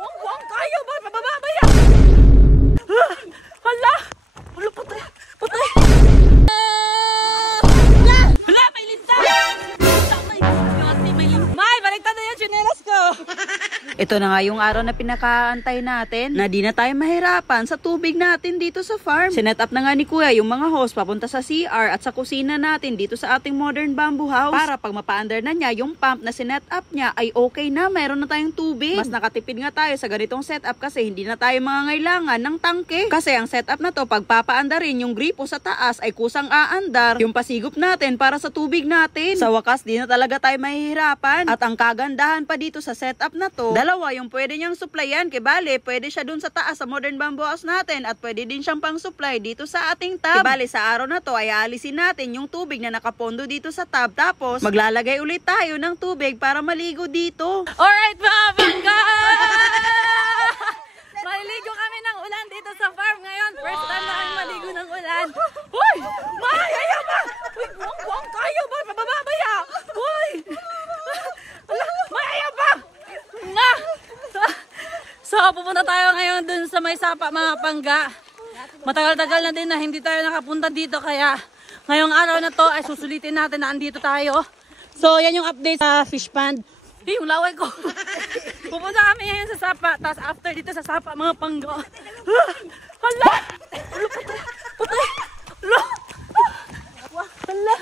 Buang tayo ba? Pababa ba yan? Hala! Hala, patay! Patay! Hala, may linta! May, baliktad na yung tsinelas ko! Ito na nga yung araw na pinakaantay natin na di na tayo mahirapan sa tubig natin dito sa farm. Sinet up na nga ni Kuya yung mga hose papunta sa CR at sa kusina natin dito sa ating modern bamboo house para pag mapa-under na niya yung pump na sinet up niya ay okay na, mayroon na tayong tubig. Mas nakatipid nga tayo sa ganitong setup kasi hindi na tayo mangangailangan ng tangke. Kasi ang setup na to pag papa-andarin yung gripo sa taas ay kusang aandar yung pasigop natin para sa tubig natin. Sa wakas di na talaga tayo mahihirapan at ang kagandahan pa dito sa setup na to, dalawa yung pwede niyang supplyan, kibali pwede siya dun sa taas sa modern bamboo house natin at pwede din siyang pang supply dito sa ating tub. Kibali sa araw na to ay aalisin natin yung tubig na nakapondo dito sa tub tapos maglalagay ulit tayo ng tubig para maligo dito. Alright mga bangga! Maliligo kami ng ulan dito sa farm ngayon. First time na kami maligo ng ulan. Uy! May! Ayaw ba? Uy! Buwang tayo ba? Pababa ba yan? Uy! May! Ayaw ba? Nga! So, pupunta tayo ngayon dun sa may sapa mga pangga. Matagal-tagal na din na hindi tayo nakapunta dito kaya ngayong araw na to ay susulitin natin na andito tayo. So, yan yung update sa fish pond. Yung laway ko. Pupunta kami ngayon sa sapa. Tapos after dito sa sapa mga pangga. Hala! Hala, patay! Patay! Hala! Hala!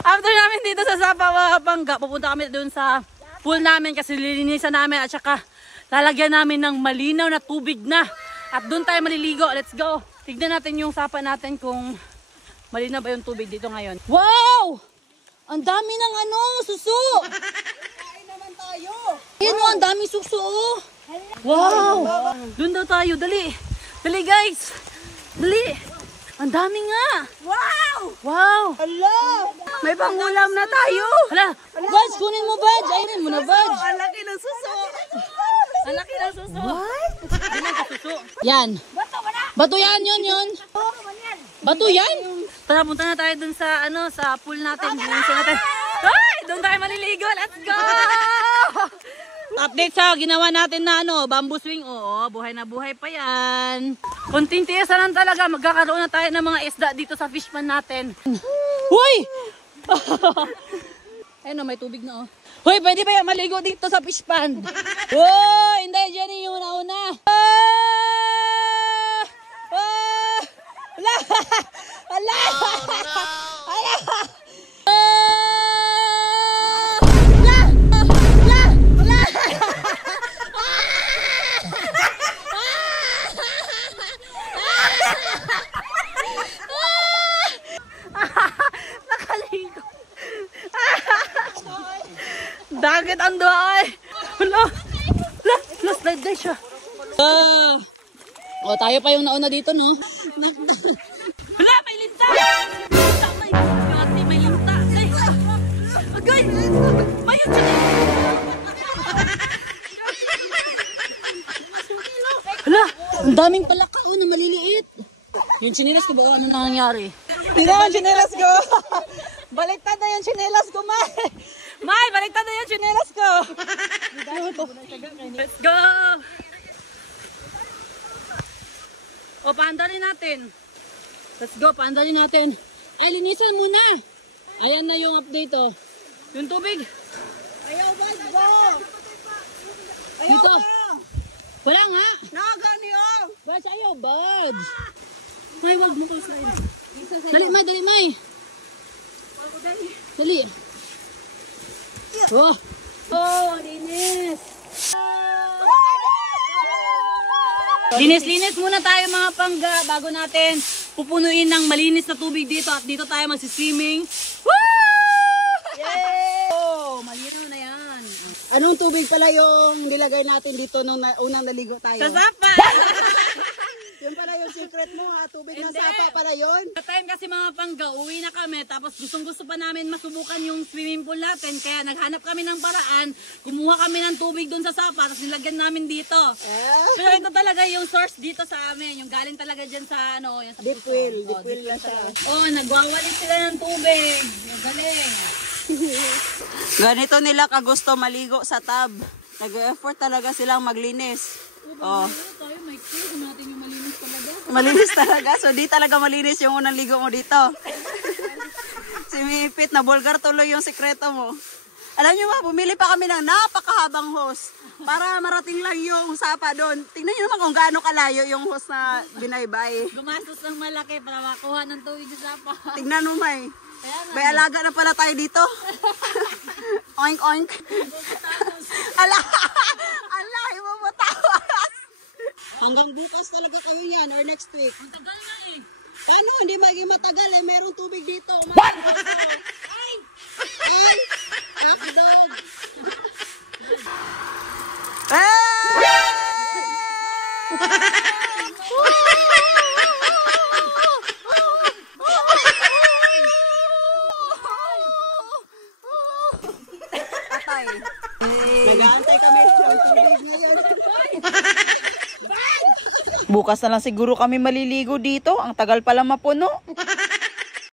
After namin dito sa sapa mga pangga, pupunta kami dun sa pool namin kasi lilinisan namin at saka lalagyan namin ng malinaw na tubig na. At doon tayo maliligo. Let's go. Tignan natin yung sapa natin kung malinaw ba yung tubig dito ngayon. Wow! Ang dami ng suso! Kain naman tayo! Ayan o, ang daming suso. Wow! Doon daw tayo. Dali. Dali guys. Dali. Ang dami nga. Wow! Wow! Hala! May pangulam na tayo. Hala. Badge, kunin mo badge. Ayun mo na badge. Ang laki ng suso! Ang laki ng suso. What? Yan. Bato yan, yun. Bato yan? Tara, punta na tayo dun sa, sa pool natin. Ay, doon tayo maliligo. Let's go! Update sa ginawa natin na bamboo swing. Oo, buhay na buhay pa yan. Kunting tiyasan lang talaga. Magkakaroon na tayo ng mga isda dito sa fish pond natin. Huy! Ayun may tubig na Hoy, pwede ba yan maligo dito sa fish pond? Hoy, hindi, Jenny, yung una-una. Hala! Hala! Hala! Nakaligo. Dagat ang doa ay. Hala. Hala, slide siya. Tayo pa yung nauna dito, no? Hala, may linta! May linta. Ay, agay! Mayroon siya. Hala, ang daming palaka na maliliit. Yung tsinelas ko ba? Ano nangyari? Tingnan ang tsinelas ko! Baliktad na yung tsinelas ko, May! May, baliktad na yung tsinelas ko! Let's go! Paandarin natin. Let's go, paandarin natin. Ay, linisan muna. Ayan na yung update, Yung tubig. Ayaw, Badge, go! Dito. Wala nga. Nakagani, Badge, ayaw, Badge. May, wag mo kasain. Dali, May, dali, May. Dali. Oh, linis. Linis-linis muna tayo mga pangga bago natin pupunuin ng malinis na tubig dito at dito tayo magsiswimming. Woo! Yay! Malinaw na yan. Anong tubig pala yung nilagay natin dito nung unang naligo tayo? Sa sapa! Yun pala yung secret mo, tubig ng sapa pala yun. Sa time kasi mga pangga, uwi na kami tapos gustong-gusto pa namin masubukan yung swimming pool natin kaya naghanap kami ng paraan, kumuha kami ng tubig doon sa sapa tapos nilagyan namin dito. Pero ito talaga yung source dito sa amin, yung galing talaga dyan sa yung sa Deep well, deep well na siya. Nagwawalit sila ng tubig. Magaling. Ganito nila kagusto maligo sa tub. Nag-effort talaga silang maglinis. Oh. Tayo, may clue natin yung malinis talaga. Malinis talaga. So, di talaga malinis yung unang ligo mo dito. Si Mipit, na bulgar tuloy yung sekreto mo. Alam niyo ba, bumili pa kami ng napakahabang hose para marating lang yung sapa doon. Tingnan niyo naman kung gaano kalayo yung hose na binaybay. Gumastos ng malaki para makuha ng tubig sa sapa. Tingnan mo, May. Kaya nga. May alaga na pala tayo dito. Oink, oink. Ala, mo mo tawas. Hanggang bukas talaga kayo yan or next week. Ang tagal na eh. Paano? Hindi maging matagal eh. Merong tubig dito. What? Ay! Ay! Hotdog! Patay. Nag-aantay kami ng tubig ngayon. Bukas na lang siguro kami maliligo dito. Ang tagal pala mapuno.